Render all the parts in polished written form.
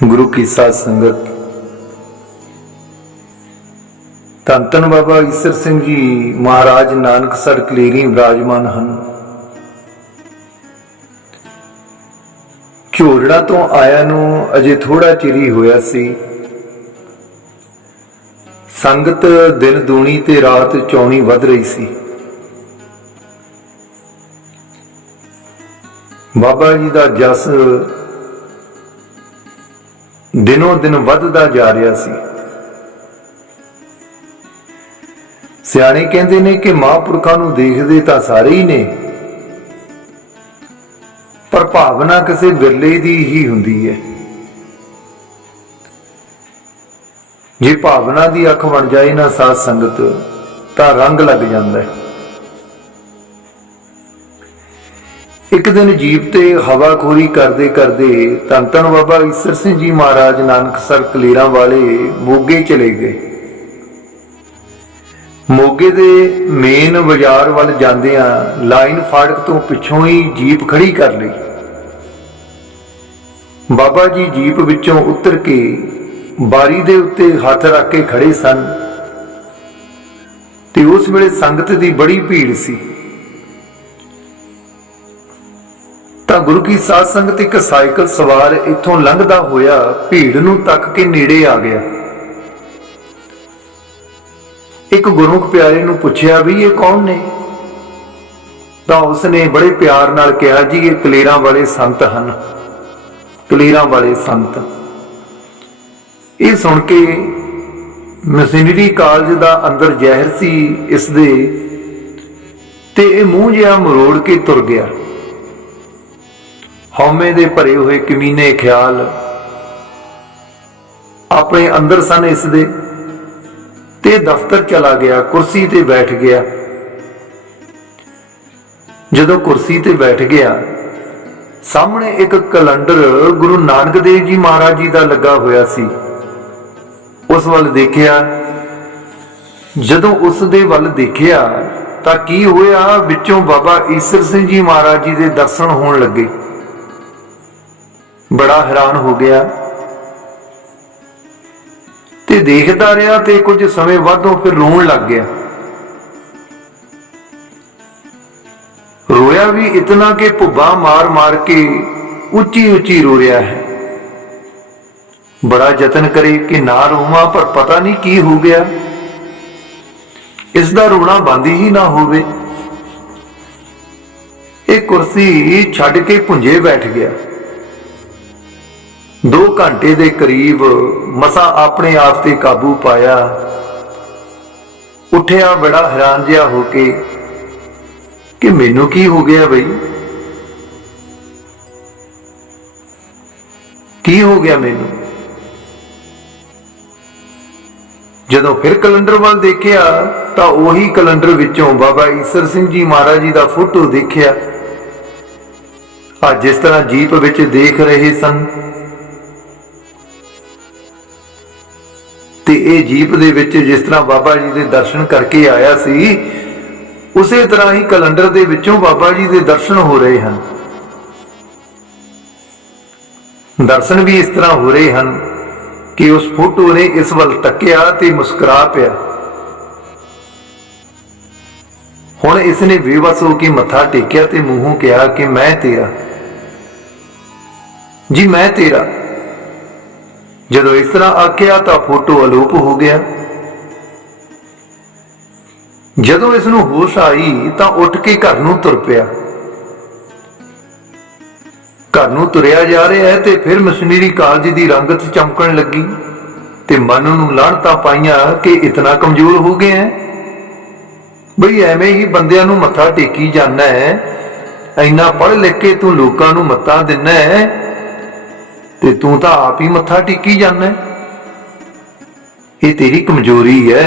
गुरु की साध संगत। धन धन बाबा ईसर सिंह जी महाराज नानकसर कलेरी विराजमान हैं। झोरड़ा तो आया नूं अजे थोड़ा चिर ही होया सी। संगत दिन दूनी ते रात चौनी वध रही सी। बाबा जी का जस दिनों दिन वधदा जा रहा सी। सियाणे कहते ने कि महापुरखों नूं देखदे तां सारे ही ने, पर भावना किसी विरले दी ही हुंदी है। जे भावना दी अख बन जाए ना साध संगत तां रंग लग जांदा है। एक दिन जीप ते हवाखोरी करते करते धन धन बाबा ईसर सिंह जी महाराज नानकसर कलेरा वाले मोगे चले गए। मोगे दे मेन बाजार वाल जांदियां लाइन फाटक तो पिछों ही जीप खड़ी कर ली। बाबा जी जीप विचों उतर के बारी दे उत्ते हथ रख के खड़े सन ते उस वेले संगत दी बड़ी भीड़ सी। तां गुरु की साध संगत एक साइकिल सवार इथों लंघदा होया भीड़ नूं तक के नेड़े आ गया। एक गुरमुख प्यारे नूं पुछया भी ये कौन ने? तां उसने बड़े प्यार नाल कहा जी ये कलेरा वाले संत हन, कलेरा वाले संत। ये सुन के मिशनरी कॉलेज दा अंदर जहर सी इसदे ते ये मूंह जिहा मरोड़ के तुर गया। हौमे दे भरे हुए कमीने ख्याल अपने अंदर सन इसदे ते दफ्तर चला गया, कुर्सी ते बैठ गया। जदों कुर्सी ते बैठ गया सामने एक कैलेंडर गुरु नानक देव जी महाराज जी का लगा होया सी। उस वल देखिया। जदों उस दे वल देखिया तां की होया, विचों बाबा ईसर सिंह जी महाराज जी दे दर्शन होण लगे। बड़ा हैरान हो गया ते देखता रहा ते कुछ समय वादों फिर रोन लग गया। रोया भी इतना कि भुब्बा मार मार के उच्ची उच्ची रो रहा है। बड़ा जतन करे कि ना रोवां, पर पता नहीं की हो गया, इसदा रोना बंद ही ना होवे। एक कुर्सी छड़ के भुंजे बैठ गया। 2 घंटे दे करीब मसा अपने आप ते काबू पाया। उठिया बड़ा हैरान जिहा होके कि मैनू की हो गया बई, की हो गया मैनू। जदों फिर कैलेंडर वाल देखिया तां ओही कैलेंडर विचों बाबा ईसर सिंह जी महाराज जी दा फोटो देखिया। आज जिस तरह जीप विच देख रहे सन ते ये जीप दे विच जिस तरह बाबा जी दे दर्शन करके आया सी, उसे तरह ही कैलेंडर दे विचों बाबा जी दे दर्शन हो रहे हैं। दर्शन भी इस तरह हो रहे हैं कि उस फोटो ने इस वल तकिया ते मुस्कुरा पिया। हुण इसने बेबस हो के मत्था टेकिया ते मूंहों कहा कि मैं तेरा जी, मैं तेरा। जदों इस तरह आख्या तो फोटो अलोप हो गया। जदों इसनूं होश आई तो उठ के घर नूं तुर पिया। घर नूं तुरिया जा रहा है ते फिर मिशनरी कॉलेज की रंगत चमकन लगी ते मन नूं लाहणतां पाईयां कि इतना कमजोर हो गए हैं बई, एवें ही बंदियां नूं मत्था टेकी जाना है, इन्ना पढ़ लिख के तू लोकां नूं मत्तां दिना है ते तू तो आप ही मत्था टेकी जाना। ये तेरी कमजोरी है,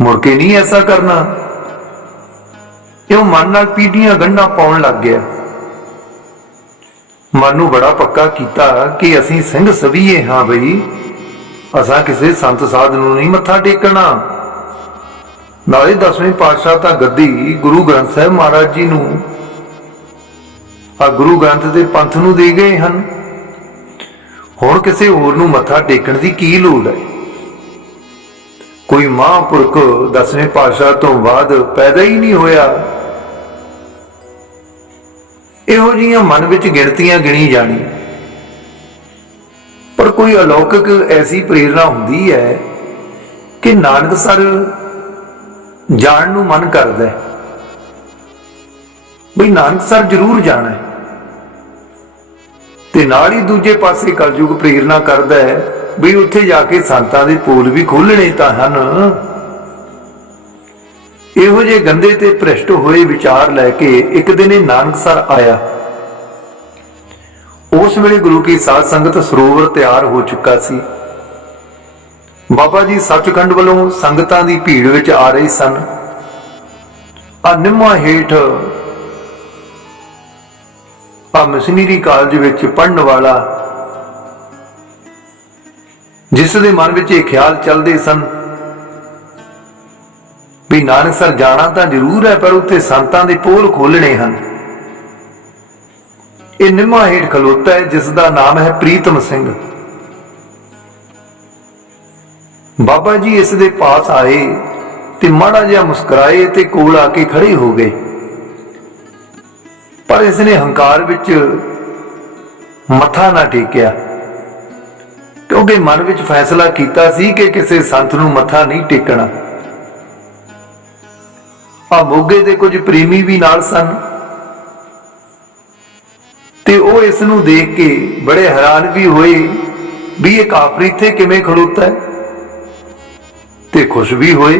मुड़के नहीं ऐसा करना। क्यों मन नाल पीढ़ियां गंढा पाउण लग गया। मन नूं बड़ा पक्का कीता कि असीं सिंह सभीए हां बई, असां किसी संत साध नूं नहीं मत्था टेकना। नाले 10वें पातशाह तां गद्दी गुरु ग्रंथ साहिब महाराज जी नूं आ गुरु ग्रंथ दे पंथ नूं दे गए हैं। हुण किसी होर नूं मत्था टेकण की की लोड़ है? कोई महापुरख 10वें पातशाह तो बाद पैदा ही नहीं होया। इहो जिहियां मन विच गिणतियां गिणी जानी, पर कोई अलौकिक ऐसी प्रेरणा हुंदी है कि नानकसर जाण नूं मन करदा है, बई नानकसर जरूर जाना है। ते नाल ही दूजे पासे कलयुग प्रेरणा करदा है भी उत्थे जाके संतां दे पोल भी खोलणे तां हन। इहो जे गंदे ते भ्रष्ट होए विचार लैके एक दिन ये नानकसर आया। उस वेले गुरु की साध संगत सरोवर तैयार हो चुका सी। बाबा जी सचखंड वालों संगतां दी भीड़ विच आ रहे सन। आ निम्मा हेठ आ मिशनरी कॉलेज विच पढ़न वाला, जिस दे मन विच ये ख्याल चलदे सन भी नानकसर जाना तो जरूर है, पर उत्थे संतां दे पोल खोलने हन। ये निम्मा हेठ खलोता है जिसका नाम है प्रीतम सिंह। बाबा जी इस दे पास आए ते माड़ा जिहा मुस्कुराए ते कोल आके खड़े हो गए, पर इसने हंकार विच मत्था ना टेकिया, क्योंकि मन विच फैसला कीता सी कि किसी संत नूं मत्था नहीं टेकना। आ मोगे दे कुछ प्रेमी भी नाल सन ते ओ इस नूं देख के बड़े हैरान भी होए भी ये काफर इत्थे किवें खड़ोता है, ते खुश भी होए।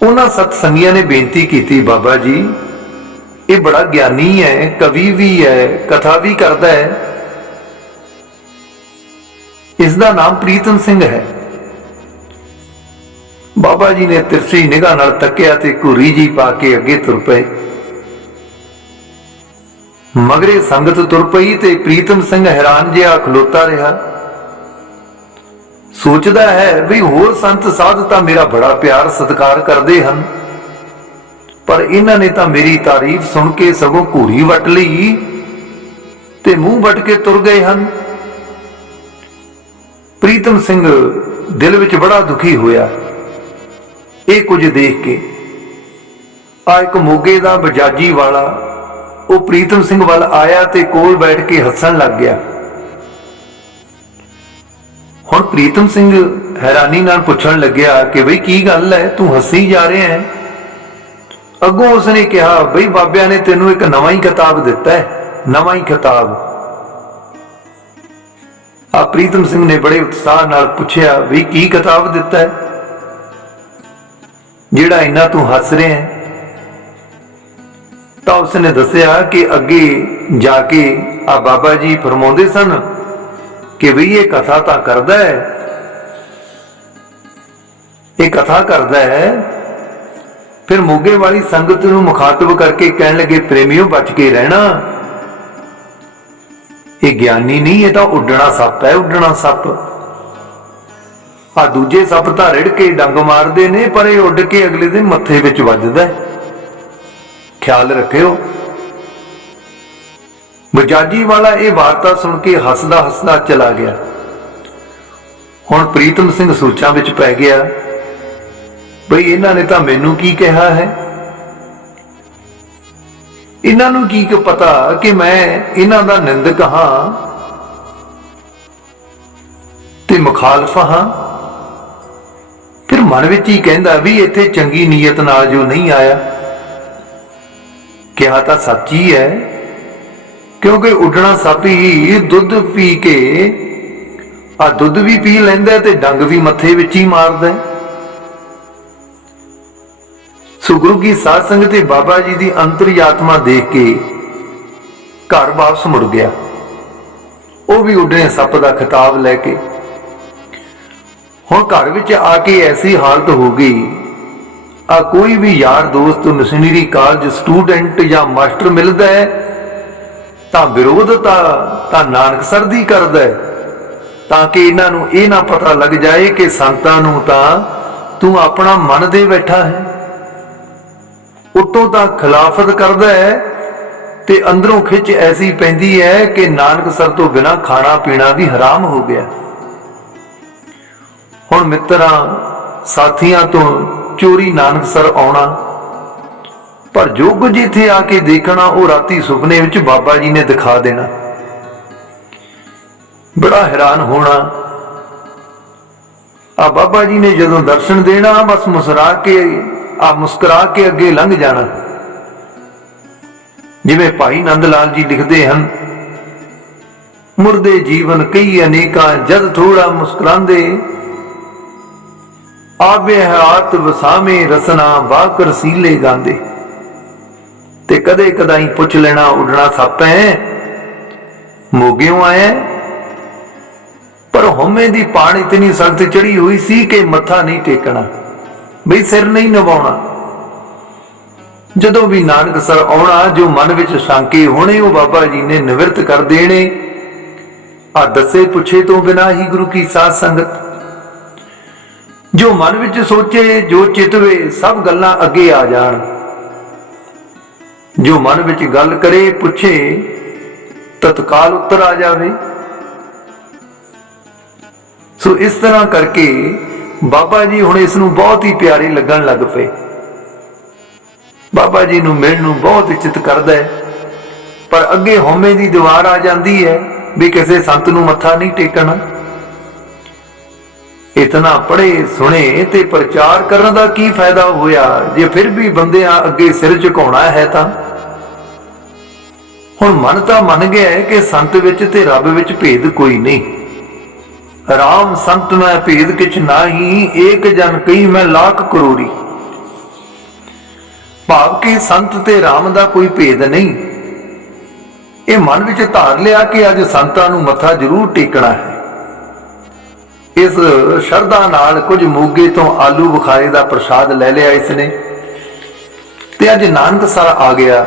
उन्हां सतसंगियां ने बेनती की, बाबा जी ये बड़ा ज्ञानी है, कवि भी है, कथा भी करता है, इसका नाम प्रीतम सिंह है। बाबा जी ने तिरछी निगाह नाल तकिया ते घूरी जी पा के अगे तुर पे। मगरे संगत तुर पई ते प्रीतम सिंह हैरान जिहा खलोता रहा। सोचदा है भी होर संत साध तां मेरा बड़ा प्यार सत्कार करदे हन, पर इन्हां ने तां मेरी तारीफ सुन के सगों घूरी वट लई ते मूंह वट के तुर गए हन। प्रीतम सिंह दिल विच बड़ा दुखी होया ये कुछ देख के। आ एक मोगे दा बजाजी वाला वो प्रीतम सिंह वाल आया ते कोल बैठ के हसन लग गया। हुण प्रीतम सिंह हैरानी नाल पुछण लग्या कि बई की गल है, तू हसी जा रहे हैं? अगों उसने कहा बई बाबिया ने तेनों एक नवा ही किताब दिता है, नवा ही किताब। आ प्रीतम सिंह ने बड़े उत्साह नाल पुछया भी की किताब दिता है जिहड़ा इन्ना तू हस रहे हैं? तो उसने दसिया कि अगे जाके आ बाबा जी फरमाउंदे सन कि बई ये कथा तां करदा है, ये कथा करदा है। फिर मोगे वाली संगत नूं मुखातब करके कहण लगे, प्रेमियों बच के रहना, ये ज्ञानी नहीं, ये तो उड्डना सप है, उड्डना सप। आ दूजे सप तां रिड़ के डंग मारदे ने, पर ये उड़ के अगले दिन मत्थे विच वजदा है, ख्याल रखियो। बजाजी वाला ये वार्ता सुन के हसदा हसदा चला गया। हुण प्रीतम सिंह सोचां विच पै गया बई इन्हां ने तां मैनू की कहा है, इन्हां नूं की पता कि मैं इन्हां दा निंदक हां ते मुखालफ हां। फिर मन विच ही कहंदा भी इत्थे चंगी नीयत नाल जो नहीं आया। कहा तां सच ही है, क्योंकि उड्डना सप ही दुध पी के आ दुध भी पी लैंदा ते डंग भी मत्थे विच ही मारदा। सो गुरु की साध संगत ते बाबा जी की अंतरी आत्मा देख के घर वापस मुड़ गया। वह भी उड्डने सप का खिताब लैके। हुण घर विच आके ऐसी हालत हो गई, आ कोई भी यार दोस्त मिशनरी कॉलेज स्टूडेंट या मास्टर मिलता है तां विरोध तां नानकसर दी करदा है, ताकि इन्हां नूं इह ना पता लग जाए कि संतां नूं तां तू अपना मन दे बैठा है। उतों तां खिलाफत करदा है ਤੇ ਅੰਦਰੋਂ ਖਿੱਚ ਐਸੀ ਪੈਂਦੀ ਹੈ ਕਿ ਨਾਨਕਸਰ ਤੋਂ ਬਿਨਾਂ ਖਾਣਾ ਪੀਣਾ ਵੀ ਹਰਾਮ ਹੋ ਗਿਆ। ਹੁਣ ਮਿੱਤਰਾਂ ਸਾਥੀਆਂ ਤੋਂ ਚੋਰੀ ਨਾਨਕਸਰ ਆਉਣਾ, ਪਰ ਜੋ ਕੁਝ ਇੱਥੇ ਆ ਕੇ ਦੇਖਣਾ ਉਹ ਰਾਤੀ ਸੁਪਨੇ ਵਿੱਚ ਬਾਬਾ ਜੀ ਨੇ ਦਿਖਾ ਦੇਣਾ। ਬੜਾ ਹੈਰਾਨ ਹੋਣਾ। ਆ ਬਾਬਾ ਜੀ ਨੇ ਜਦੋਂ ਦਰਸ਼ਨ ਦੇਣਾ ਬਸ ਮੁਸਕਰਾ ਕੇ ਅੱਗੇ ਲੰਘ ਜਾਣਾ। ਜਿਵੇਂ ਭਾਈ ਨੰਦ ਲਾਲ ਜੀ ਲਿਖਦੇ ਹਨ, ਮੁਰਦੇ ਜੀਵਨ ਕਈ ਅਨੇਕਾਂ ਜਦ ਥੋੜਾ ਮੁਸਕਰਾਂਦੇ, ਆਵੇ ਹਯਾਤ ਵਸਾਵੇਂ ਰਸਨਾ ਬਾਕ ਰਸੀਲੇ ਗਾਂਦੇ। ਤੇ ਕਦੇ ਕਦਾਈ ਪੁੱਛ ਲੈਣਾ, ਉੱਡਣਾ ਸੱਪ ਹੈ, ਮੋਗਿਓਂ ਆਇਆ? ਪਰ ਹਉਮੈ ਦੀ ਪਾਣ ਇਤਨੀ ਸਖਤ ਚੜੀ ਹੋਈ ਸੀ ਕਿ ਮੱਥਾ ਨਹੀਂ ਟੇਕਣਾ, ਬਈ ਸਿਰ ਨਹੀਂ ਨਵਾਉਣਾ। ਜਦੋਂ ਵੀ ਨਾਨਕਸਰ ਆਉਣਾ, ਜੋ ਮਨ ਵਿੱਚ ਸ਼ੰਕੇ ਹੋਣੇ ਉਹ ਬਾਬਾ ਜੀ ਨੇ ਨਿਵਰਤ ਕਰ ਦੇਣੇ। ਆ ਦੱਸੇ ਪੁੱਛੇ ਤੋਂ ਬਿਨਾਂ ਹੀ ਗੁਰੂ ਕੀ ਸਾਧ ਸੰਗਤ। ਜੋ ਮਨ ਵਿੱਚ ਸੋਚੇ, ਜੋ ਚਿਤਵੇ, ਸਭ ਗੱਲਾਂ ਅੱਗੇ ਆ ਜਾਣ। ਜੋ ਮਨ ਵਿੱਚ ਗੱਲ ਕਰੇ, ਪੁੱਛੇ, ਤਤਕਾਲ ਉੱਤਰ ਆ ਜਾਵੇ। ਸੋ ਇਸ ਤਰ੍ਹਾਂ ਕਰਕੇ ਬਾਬਾ ਜੀ ਹੁਣ ਇਸ ਨੂੰ ਬਹੁਤ ਹੀ ਪਿਆਰੇ ਲੱਗਣ ਲੱਗ ਪਏ। ਬਾਬਾ ਜੀ ਨੂੰ ਮਿਲਣ ਨੂੰ ਬਹੁਤ ਇੱਜ਼ਤ ਕਰਦਾ ਹੈ, ਪਰ ਅੱਗੇ ਹਉਮੈ ਦੀ ਦੀਵਾਰ ਆ ਜਾਂਦੀ ਹੈ ਵੀ ਕਿਸੇ ਸੰਤ ਨੂੰ ਮੱਥਾ ਨਹੀਂ ਟੇਕਣਾ। ਇਤਨਾ ਪੜ੍ਹੇ ਸੁਣੇ ਤੇ ਪ੍ਰਚਾਰ ਕਰਨ ਦਾ ਕੀ ਫਾਇਦਾ ਹੋਇਆ ਜੇ ਫਿਰ ਵੀ ਬੰਦਿਆਂ ਅੱਗੇ ਸਿਰ ਝੁਕਾਉਣਾ ਹੈ ਤਾਂ। ਹੁਣ ਮਨ ਤਾਂ ਮੰਨ ਗਿਆ ਹੈ ਕਿ ਸੰਤ ਵਿੱਚ ਤੇ ਰੱਬ ਵਿੱਚ ਭੇਦ ਕੋਈ ਨਹੀਂ। ਰਾਮ ਸੰਤ ਮੈਂ ਭੇਦ ਕਿਛ ਨਾਹੀ, ਏਕ ਜਨ ਕਈ ਮੈਂ ਲੱਖ ਕਰੋੜੀ। ਭਾਵ ਕਿ ਸੰਤ ਤੇ ਰਾਮ ਦਾ ਕੋਈ ਭੇਦ ਨਹੀਂ। ਇਹ ਮਨ ਵਿੱਚ ਧਾਰ ਲਿਆ ਕਿ ਅੱਜ ਸੰਤਾਂ ਨੂੰ ਮੱਥਾ ਜ਼ਰੂਰ ਟੇਕਣਾ ਹੈ। ਇਸ ਸ਼ਰਧਾ ਨਾਲ ਕੁਝ ਮੋਗੇ ਤੋਂ ਆਲੂ ਬੁਖਾਰੇ ਦਾ ਪ੍ਰਸ਼ਾਦ ਲੈ ਲਿਆ ਇਸਨੇ, ਤੇ ਅੱਜ ਨਾਨਕਸਰ ਆ ਗਿਆ।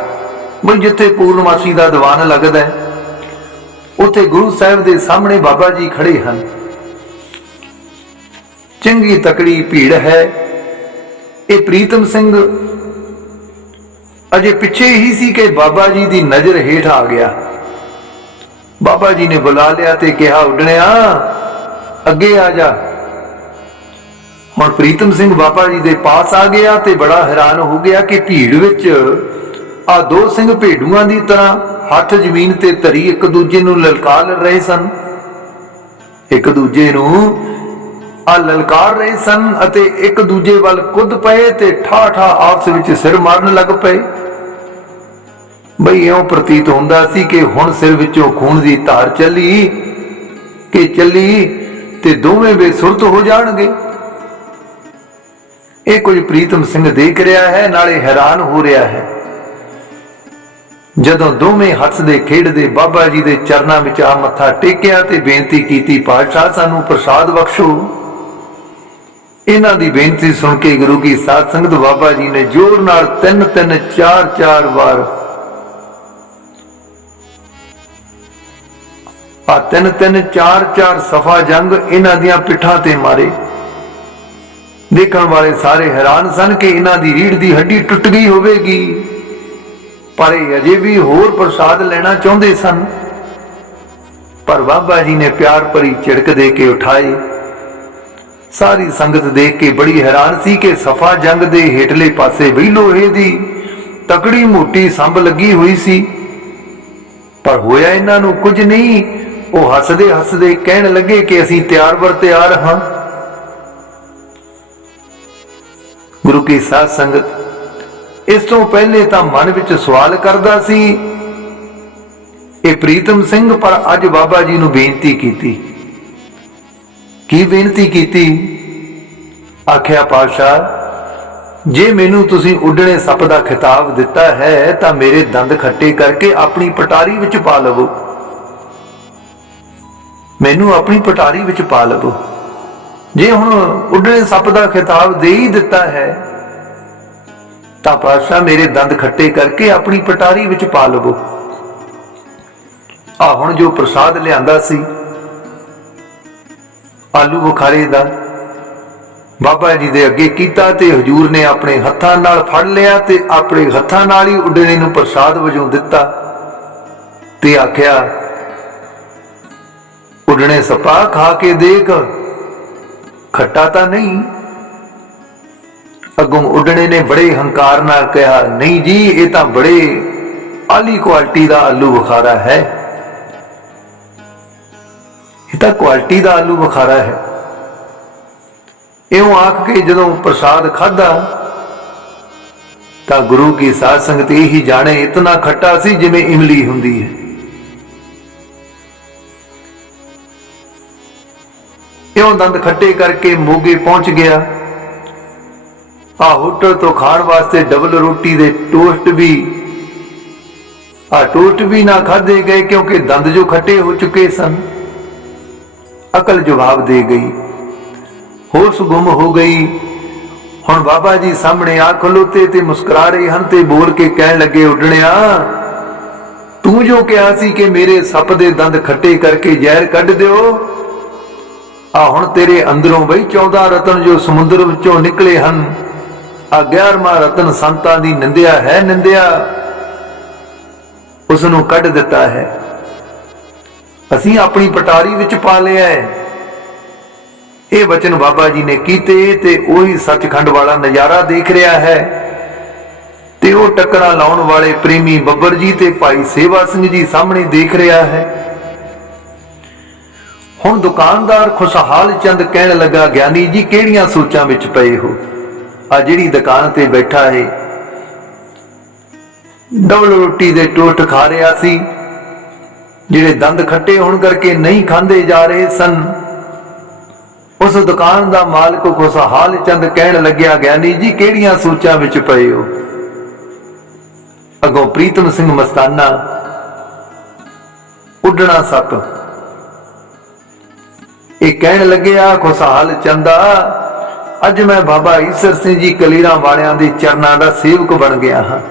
ਬਈ ਜਿੱਥੇ ਪੂਰਨਮਾਸ਼ੀ ਦਾ ਦੀਵਾਨ ਲੱਗਦਾ ਉੱਥੇ ਗੁਰੂ ਸਾਹਿਬ ਦੇ ਸਾਹਮਣੇ ਬਾਬਾ ਜੀ ਖੜੇ ਹਨ। ਚੰਗੀ ਤਕੜੀ ਭੀੜ ਹੈ। ਇਹ ਪ੍ਰੀਤਮ ਸਿੰਘ ਅਜੇ ਪਿੱਛੇ ਹੀ ਸੀ ਕਿ ਬਾਬਾ ਜੀ ਦੀ ਨਜ਼ਰ ਹੇਠ ਆ ਗਿਆ। ਬਾਬਾ ਜੀ ਨੇ ਬੁਲਾ ਲਿਆ ਤੇ ਕਿਹਾ, ਉੱਡਣਿਆ ਅੱਗੇ ਆ ਜਾ। ਹੁਣ ਪ੍ਰੀਤਮ ਸਿੰਘ ਬਾਬਾ ਜੀ ਦੇ ਪਾਸ ਆ ਗਿਆ ਤੇ ਬੜਾ ਹੈਰਾਨ ਹੋ ਗਿਆ ਕਿ ਭੀੜ ਵਿੱਚ ਆ ਦੋ ਸਿੰਘ ਭੇਡੂਆਂ ਦੀ ਤਰ੍ਹਾਂ ਹੱਥ ਜ਼ਮੀਨ ਤੇ ਧਰੀ ਇੱਕ ਦੂਜੇ ਨੂੰ ਲਲਕਾਰ ਰਹੇ ਸਨ। ਇੱਕ ਦੂਜੇ ਨੂੰ ਲਲਕਾਰ ਰਹੇ ਸਨ ਅਤੇ ਇੱਕ ਦੂਜੇ ਵੱਲ ਕੁੱਦ ਪਏ ਤੇ ਠਾ ਠਾ ਆਪਸ ਵਿੱਚ ਸਿਰ ਮਾਰਨ ਲੱਗ ਪਏ। ਬਈ ਇਉਂ ਪ੍ਰਤੀਤ ਹੁੰਦਾ ਸੀ ਕਿ ਹੁਣ ਸਿਰ ਵਿੱਚੋਂ ਖੂਨ ਦੀ ਧਾਰ ਚੱਲੀ ਤੇ ਦੋਵੇਂ ਬੇਸੁਰਤ ਹੋ ਜਾਣਗੇ। ਇਹ ਕੁਝ ਪ੍ਰੀਤਮ ਸਿੰਘ ਦੇਖ ਰਿਹਾ ਹੈ, ਨਾਲੇ ਹੈਰਾਨ ਹੋ ਰਿਹਾ ਹੈ। ਜਦੋਂ ਦੋਵੇਂ ਹੱਸਦੇ ਖੇਡਦੇ ਬਾਬਾ ਜੀ ਦੇ ਚਰਨਾਂ ਵਿੱਚ ਆ ਮੱਥਾ ਟੇਕਿਆ ਤੇ ਬੇਨਤੀ ਕੀਤੀ, ਪਾਤਸ਼ਾਹ ਸਾਨੂੰ ਪ੍ਰਸਾਦ ਬਖਸ਼ੋ। ਇਹਨਾਂ ਦੀ ਬੇਨਤੀ ਸੁਣ ਕੇ ਗੁਰੂ ਕੀ ਸਾਧ ਸੰਗਤ ਬਾਬਾ ਜੀ ਨੇ ਜ਼ੋਰ ਨਾਲ 3-3 4-4 ਵਾਰ 3-3 4-4 ਸਫਾ ਜੰਗ ਇਹਨਾਂ ਦੀਆਂ ਪਿੱਠਾਂ ਤੇ ਮਾਰੇ। ਦੇਖਣ ਵਾਲੇ ਸਾਰੇ ਹੈਰਾਨ ਸਨ ਕਿ ਇਹਨਾਂ ਦੀ ਰੀੜ੍ਹ ਦੀ ਹੱਡੀ ਟੁੱਟ ਗਈ ਹੋਵੇਗੀ, ਪਰ ਇਹ ਅਜੇ ਵੀ ਹੋਰ ਪ੍ਰਸਾਦ ਲੈਣਾ ਚਾਹੁੰਦੇ ਸਨ। ਪਰ ਬਾਬਾ ਜੀ ਨੇ ਪਿਆਰ ਭਰੀ ਝਿੜਕ ਦੇ ਕੇ ਉਠਾਏ। ਸਾਰੀ ਸੰਗਤ ਦੇਖ ਕੇ ਬੜੀ ਹੈਰਾਨ ਸੀ ਕਿ ਸਫਾ ਜੰਗ ਦੇ ਹੇਠਲੇ ਪਾਸੇ ਵੀ ਲੋਹੇ ਦੀ ਤਕੜੀ ਮੋਟੀ ਸੰਭ ਲੱਗੀ ਹੋਈ ਸੀ, ਪਰ ਹੋਇਆ ਇਹਨਾਂ ਨੂੰ ਕੁਝ ਨਹੀਂ। ਉਹ ਹੱਸਦੇ ਹੱਸਦੇ ਕਹਿਣ ਲੱਗੇ ਕਿ ਅਸੀਂ ਤਿਆਰ ਬਰ ਤਿਆਰ ਹਾਂ। ਗੁਰੂ ਕੀ ਸਾਧ ਸੰਗਤ ਇਸ ਤੋਂ ਪਹਿਲੇ ਤਾਂ ਮਨ ਵਿੱਚ ਸਵਾਲ ਕਰਦਾ ਸੀ ਇਹ ਪ੍ਰੀਤਮ ਸਿੰਘ, ਪਰ ਅੱਜ ਬਾਬਾ ਜੀ ਨੂੰ ਬੇਨਤੀ ਕੀਤੀ। ਕੀ ਬੇਨਤੀ ਕੀਤੀ? ਆਖਿਆ, ਪਾਤਸ਼ਾਹ ਜੇ ਮੈਨੂੰ ਤੁਸੀਂ ਉੱਡਣੇ ਸੱਪ ਦਾ ਖਿਤਾਬ ਦਿੱਤਾ ਹੈ ਤਾਂ ਮੇਰੇ ਦੰਦ ਖੱਟੇ ਕਰਕੇ ਆਪਣੀ ਪਟਾਰੀ ਵਿੱਚ ਪਾ ਲਵੋ। ਮੈਨੂੰ ਆਪਣੀ ਪਟਾਰੀ ਵਿੱਚ ਪਾ ਲਵੋ। ਜੇ ਹੁਣ ਉੱਡਣੇ ਸੱਪ ਦਾ ਖਿਤਾਬ ਦੇ ਹੀ ਦਿੱਤਾ ਹੈ ਤਾਂ ਪਾਤਸ਼ਾਹ ਮੇਰੇ ਦੰਦ ਖੱਟੇ ਕਰਕੇ ਆਪਣੀ ਪਟਾਰੀ ਵਿੱਚ ਪਾ ਲਵੋ। ਆ ਹੁਣ ਜੋ ਪ੍ਰਸਾਦ ਲਿਆਂਦਾ ਸੀ ਆਲੂ ਬੁਖਾਰੇ ਦਾ, ਬਾਬਾ ਜੀ ਦੇ ਅੱਗੇ ਕੀਤਾ ਤੇ ਹਜੂਰ ਨੇ ਆਪਣੇ ਹੱਥਾਂ ਨਾਲ ਫੜ ਲਿਆ ਤੇ ਆਪਣੇ ਹੱਥਾਂ ਨਾਲ ਹੀ ਉੱਡਣੇ ਨੂੰ ਪ੍ਰਸਾਦ ਵਜੋਂ ਦਿੱਤਾ। ते आख्या उडने सपा खा के देख, खट्टा तां नहीं। अगों उडने ने बड़े हंकार नाल कहा, नहीं जी ये तां बड़े आली क्वालिटी दा आलू बुखारा है, ये तां क्वालिटी दा आलू बुखारा है। इउं आख के जदों प्रसाद खाधा तां गुरु की साध संगत यही जाने इतना खट्टा सी जिवें इमली हुंदी है। इउं दंद खट्टे करके मोगे पहुंच गया। होटल तो खाण वास्ते डबल रोटी दे टोस्ट भी ना खाधे गए क्योंकि दंद जो खट्टे हो चुके सन। अकल जवाब दे गई, होश गुम हो गई। हुण बाबा जी सामने आ खलोते ते मुस्कुरा रहे हन ते बोल के कहण लगे, उडणिया तू जो कहा सी कि मेरे सप दे दंद खट्टे करके जहर कढ दिओ, हुण तेरे अंदरों बई 14 रतन जो समुद्र विचों निकले हन, 11वां रतन संतां दी निंदिया है, निंदिया उसनूं कढ दिता है, असीं अपनी पटारी विच पा लिया है। ये वचन बाबा जी ने कीते ते ओही सचखंड वाला नजारा देख रहा है ते वो टक्करां लाउण वाले प्रेमी बब्बर जी ते भाई सेवा सिंह जी सामने देख रहा है। हुण दुकानदार खुशहाल चंद कहण लगा, ज्ञानी जी किहड़ियां सोचां विच पए हो, आ जिहड़ी दुकान ते बैठा है डबल रोटी दे टोस्ट खा रहा सी, जिहड़े दंद खट्टे होण करके नहीं खांदे जा रहे सन। उस दुकान दा मालिक खुशहाल चंद कहण लग्या, ज्ञानी जी किहड़ियां सोचां विच पए हो। अगों प्रीतम सिंह मस्ताना उडना सप ये कहण लग्या, खुशहाल चंदा अज मैं बाबा ईसर सिंह जी कलीरा वालियां दे चरनां दा सेवक बन गया हाँ,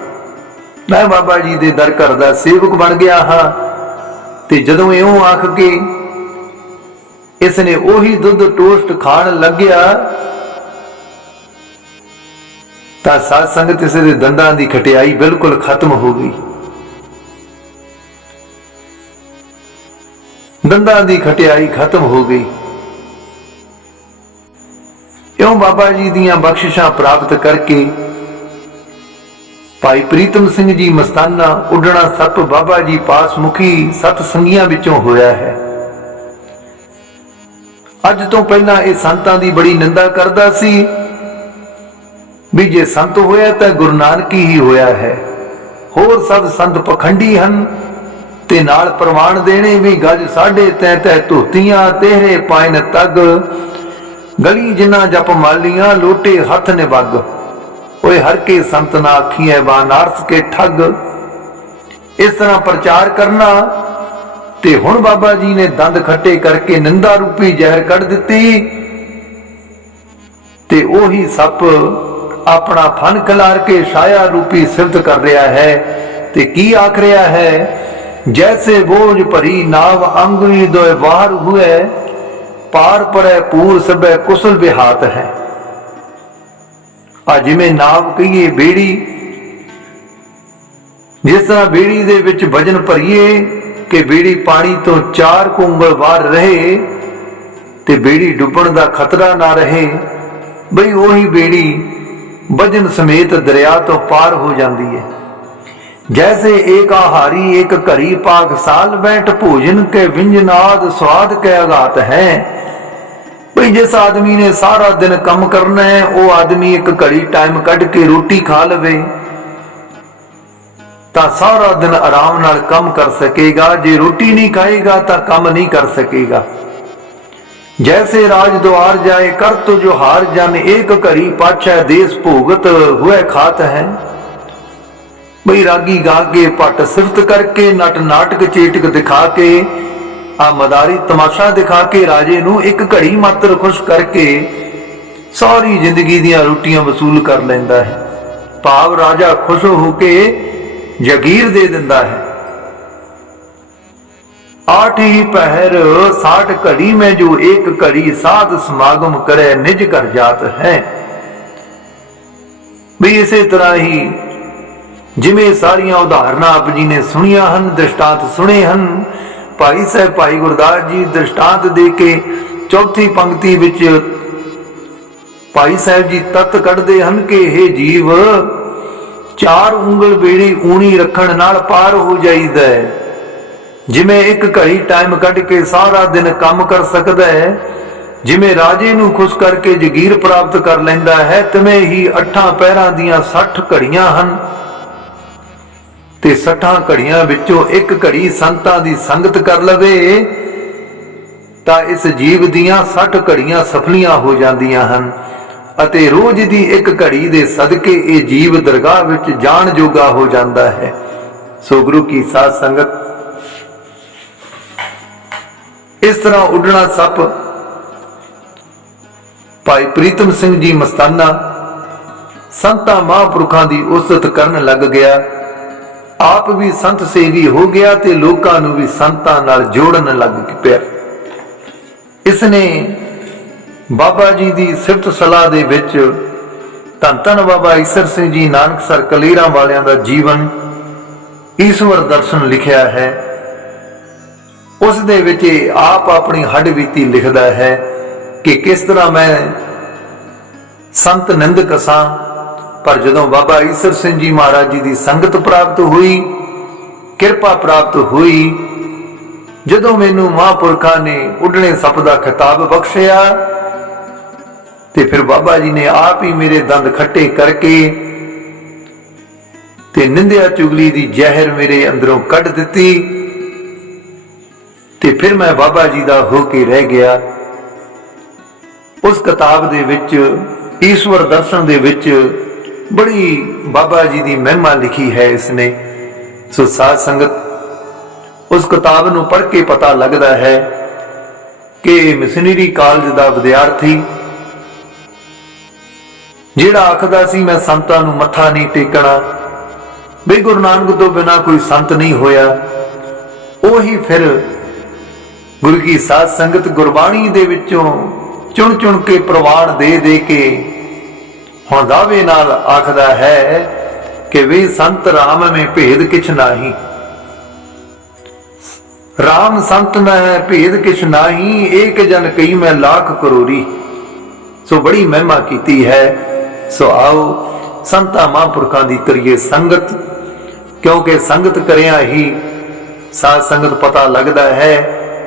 मैं बाबा जी दे दर घर दा सेवक बन गया हाँ। ते जदों इउं आख के इसने ओही दुध टोस्ट खाण लग्या तां साध संगत इस दे दंदां दी खटियाई बिल्कुल खत्म हो गई। दंदां दी खटियाई खत्म हो गई। इउं बाबा जी दियां बख्शिशां प्राप्त करके भाई प्रीतम सिंह जी मस्ताना उडना सप बाबा जी पास मुखी सत संगियां विचों होया है। अज तो पहला ये संतां दी बड़ी निंदा करदा सी भी जे संत होया तां गुरु नानक ही होया है, होर सब संत पखंडी हन ते नाल प्रमाण देने भी गज 3.5 धोतियां तेहरे पाइन तग, गली जिन्ना जप मालियां लोटे हथ निबग, ओए हर के संत ना आखिए वानारस के ठग। इस तरह प्रचार करना ते हुण बाबा जी ने दंद खट्टे करके निंदा रूपी जहर कढ़ दिती ते ओही सप अपना फन खिलार के छाया रूपी सिफत कर रहा है ते की आख रहा है, जैसे बोझ भरी नाव अंगुरी दोए बाहर हुए, पार पड़े पूर सबे कुशल बिहात है। जिमें नाव कहिए बेड़ी, जिस तरह बेड़ी दे विच वजन भरीए कि बेड़ी पानी तो 4 कुंगल बाहर रहे ते बेड़ी डुबण दा खतरा ना रहे, बई वही बेड़ी वजन समेत दरिया तो पार हो जाती है। जैसे एक आहारी एक घड़ी पाक साल बैठ भोजन के व्यंजनाद स्वाद के आघात है, भाई जिस आदमी ने सारा दिन कम करना है वो आदमी एक घड़ी टाइम कढ़ के रोटी खा लवे ता सारा दिन आराम नाल कम कर सकेगा, जे रोटी नहीं खाएगा ता कम नहीं कर सकेगा। जैसे राज द्वार जाए कर तो जो हार जन, एक घड़ी पाछा देश भोगत हुए खात है। भाई रागी गा के पट सिफत करके नट नाटक चेटक दिखा के मदारी तमाशा दिखा के राजे नू एक घड़ी मात्र खुश करके सारी जिंदगी दियां रोटियां वसूल कर लेंदा है। भाव राजा खुश होके जगीर दे दिंदा है। 8 ही पहर 60 घड़ी में जो एक घड़ी साध समागम करे निज घर जात है। भी इसे तरह ही ਜਿਵੇਂ ਸਾਰੀਆਂ ਉਦਾਹਰਨਾਂ ਆਪ ਜੀ ਨੇ ਸੁਣੀਆਂ ਹਨ, ਦ੍ਰਿਸ਼ਟਾਂਤ ਸੁਣੇ ਹਨ। ਭਾਈ ਸਾਹਿਬ ਭਾਈ ਗੁਰਦਾਸ ਜੀ ਦ੍ਰਿਸ਼ਟਾਂਤ ਦੇ ਕੇ ਚੌਥੀ ਪੰਕਤੀ ਵਿੱਚ ਭਾਈ ਸਾਹਿਬ ਜੀ ਤੱਤ ਕੱਢਦੇ ਹਨ ਕਿ ਇਹ ਜੀਵ 4 ਉਂਗਲ ਬੇੜੀ ਊਣੀ ਰੱਖਣ ਨਾਲ ਪਾਰ ਹੋ ਜਾਈਦਾ ਹੈ। ਜਿਵੇਂ ਇੱਕ ਘੜੀ ਟਾਈਮ ਕੱਢ ਕੇ ਸਾਰਾ ਦਿਨ ਕੰਮ ਕਰ ਸਕਦਾ ਹੈ, ਜਿਵੇਂ ਰਾਜੇ ਨੂੰ ਖੁਸ਼ ਕਰਕੇ ਜਗੀਰ ਪ੍ਰਾਪਤ ਕਰ ਲੈਂਦਾ ਹੈ, ਤਿਵੇਂ ਹੀ 8 ਪਹਿਰਾਂ ਦੀਆਂ 60 ਘੜੀਆਂ ਹਨ ਤੇ 60 ਘੜੀਆਂ ਵਿੱਚੋਂ ਇੱਕ ਘੜੀ ਸੰਤਾਂ ਦੀ ਸੰਗਤ ਕਰ ਲਵੇ ਤਾਂ ਇਸ ਜੀਵ ਦੀਆਂ 60 ਘੜੀਆਂ ਸਫਲੀਆਂ ਹੋ ਜਾਂਦੀਆਂ ਹਨ ਅਤੇ ਰੋਜ਼ ਦੀ ਇੱਕ ਘੜੀ ਦੇ ਸਦਕੇ ਇਹ ਜੀਵ ਦਰਗਾਹ ਵਿੱਚ ਜਾਣ ਜੋਗਾ ਹੋ ਜਾਂਦਾ ਹੈ। ਸੋ ਗੁਰੂ ਕੀ ਸਾਧ ਸੰਗਤ, ਇਸ ਤਰ੍ਹਾਂ ਉੱਡਣਾ ਸੱਪ ਭਾਈ ਪ੍ਰੀਤਮ ਸਿੰਘ ਜੀ ਮਸਤਾਨਾ ਸੰਤਾਂ ਮਹਾਂਪੁਰਖਾਂ ਦੀ ਉਸਤਤ ਕਰਨ ਲੱਗ ਗਿਆ। ਆਪ ਵੀ ਸੰਤ ਸੇਵੀ ਹੋ ਗਿਆ ਤੇ ਲੋਕਾਂ ਨੂੰ ਵੀ ਸੰਤਾਂ ਨਾਲ ਜੋੜਨ ਲੱਗ ਪਿਆ। ਇਸਨੇ ਬਾਬਾ ਜੀ ਦੀ ਸਿਫਤ ਸਲਾਹ ਦੇ ਵਿੱਚ ਧੰਨ ਧੰਨ ਬਾਬਾ ਈਸਰ ਸਿੰਘ ਜੀ ਨਾਨਕਸਰ ਕਲੇਰਾਂ ਵਾਲਿਆਂ ਦਾ ਜੀਵਨ ਈਸ਼ਵਰ ਦਰਸ਼ਨ ਲਿਖਿਆ ਹੈ। ਉਸ ਦੇ ਵਿੱਚ ਆਪ ਆਪਣੀ ਹੱਡਬੀਤੀ ਲਿਖਦਾ ਹੈ ਕਿ ਕਿਸ ਤਰ੍ਹਾਂ ਮੈਂ ਸੰਤ ਨਿੰਦਕ ਸਾਂ, ਪਰ ਜਦੋਂ ਬਾਬਾ ਈਸਰ ਸਿੰਘ ਜੀ ਮਹਾਰਾਜ ਜੀ ਦੀ ਸੰਗਤ ਪ੍ਰਾਪਤ ਹੋਈ, ਕਿਰਪਾ ਪ੍ਰਾਪਤ ਹੋਈ, ਜਦੋਂ ਮੈਨੂੰ ਮਹਾਂਪੁਰਖਾਂ ਨੇ ਉੱਡਣੇ ਸੱਪ ਦਾ ਖਿਤਾਬ ਬਖਸ਼ਿਆ ਤੇ ਫਿਰ ਬਾਬਾ ਜੀ ਨੇ ਆਪ ਹੀ ਮੇਰੇ ਦੰਦ ਖੱਟੇ ਕਰਕੇ ਤੇ ਨਿੰਦਿਆ ਚੁਗਲੀ ਦੀ ਜ਼ਹਿਰ ਮੇਰੇ ਅੰਦਰੋਂ ਕੱਢ ਦਿੱਤੀ ਤੇ ਫਿਰ ਮੈਂ ਬਾਬਾ ਜੀ ਦਾ ਹੋ ਕੇ ਰਹਿ ਗਿਆ। ਉਸ ਕਿਤਾਬ ਦੇ ਵਿੱਚ ਈਸ਼ਵਰ ਦਰਸ਼ਨ ਦੇ ਵਿੱਚ ਬੜੀ ਬਾਬਾ ਜੀ ਦੀ ਮਹਿਮਾ ਲਿਖੀ ਹੈ ਇਸਨੇ। ਸੋ ਸਾਧ ਸੰਗਤ, ਉਸ ਕਿਤਾਬ ਨੂੰ ਪੜ੍ਹ ਕੇ ਪਤਾ ਲੱਗਦਾ ਹੈ ਕਿ ਮਿਸ਼ਨਰੀ ਕਾਲਜ ਦਾ ਵਿਦਿਆਰਥੀ ਜਿਹੜਾ ਆਖਦਾ ਸੀ ਮੈਂ ਸੰਤਾਂ ਨੂੰ ਮੱਥਾ ਨਹੀਂ ਟੇਕਣਾ, ਬਈ ਗੁਰੂ ਨਾਨਕ ਤੋਂ ਬਿਨਾਂ ਕੋਈ ਸੰਤ ਨਹੀਂ ਹੋਇਆ, ਉਹੀ ਫਿਰ ਗੁਰੂ ਕੀ ਸਾਧ ਸੰਗਤ ਗੁਰਬਾਣੀ ਦੇ ਵਿੱਚੋਂ ਚੁਣ ਚੁਣ ਕੇ ਪ੍ਰਵਾਨ ਦੇ ਦੇ ਕੇ ਹੁਣ ਦਾਅਵੇ ਨਾਲ ਆਖਦਾ ਹੈ ਕਿ ਵੇ ਸੰਤ ਰਾਮ ਮੈਂ ਭੇਦ ਕਿਛ ਨਾਹੀ, ਰਾਮ ਸੰਤ ਮੈਂ ਭੇਦ ਕਿਛ ਨਾਹੀ, ਏਕ ਜਨ ਕਈ ਮੈਂ ਲੱਖ ਕਰੋੜੀ। ਸੋ ਬੜੀ ਮਹਿਮਾ ਕੀਤੀ ਹੈ। ਸੋ ਆਓ ਸੰਤਾਂ ਮਹਾਂਪੁਰਖਾਂ ਦੀ ਕਰੀਏ ਸੰਗਤ, ਕਿਉਂਕਿ ਸੰਗਤ ਕਰਿਆ ਹੀ ਸਾਧ ਸੰਗਤ ਪਤਾ ਲੱਗਦਾ ਹੈ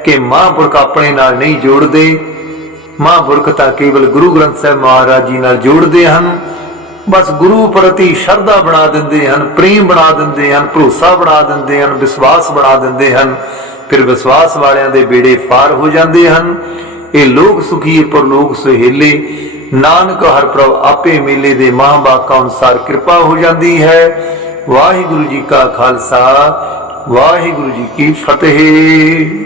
ਕਿ ਮਹਾਂਪੁਰਖ ਆਪਣੇ ਨਾਲ ਨਹੀਂ ਜੋੜਦੇ, ਮਹਾਂਪੁਰਖ ਤਾਂ ਕੇਵਲ ਗੁਰੂ ਗ੍ਰੰਥ ਸਾਹਿਬ ਮਹਾਰਾਜ ਜੀ ਨਾਲ ਜੋੜਦੇ ਹਨ। ਬਸ ਗੁਰੂ ਪ੍ਰਤੀ ਸ਼ਰਧਾ ਬਣਾ ਦਿੰਦੇ ਹਨ, ਪ੍ਰੇਮ ਬਣਾ ਦਿੰਦੇ ਹਨ, ਭਰੋਸਾ ਬਣਾ ਦਿੰਦੇ ਹਨ, ਵਿਸ਼ਵਾਸ ਬਣਾ ਦਿੰਦੇ ਹਨ। ਫਿਰ ਵਿਸ਼ਵਾਸ ਵਾਲਿਆਂ ਦੇ ਬੇੜੇ ਪਾਰ ਹੋ ਜਾਂਦੇ ਹਨ। ਇਹ ਲੋਕ ਸੁਖੀ ਪਰਲੋਕ ਸੁਹੇਲੇ, ਨਾਨਕ ਹਰਿ ਪ੍ਰਭ ਆਪੇ ਮੇਲੇ ਦੇ ਮਹਾਂਵਾਕਾਂ ਅਨੁਸਾਰ ਕਿਰਪਾ ਹੋ ਜਾਂਦੀ ਹੈ। ਵਾਹਿਗੁਰੂ ਜੀ ਕਾ ਖਾਲਸਾ, ਵਾਹਿਗੁਰੂ ਜੀ ਕੀ ਫਤਿਹ।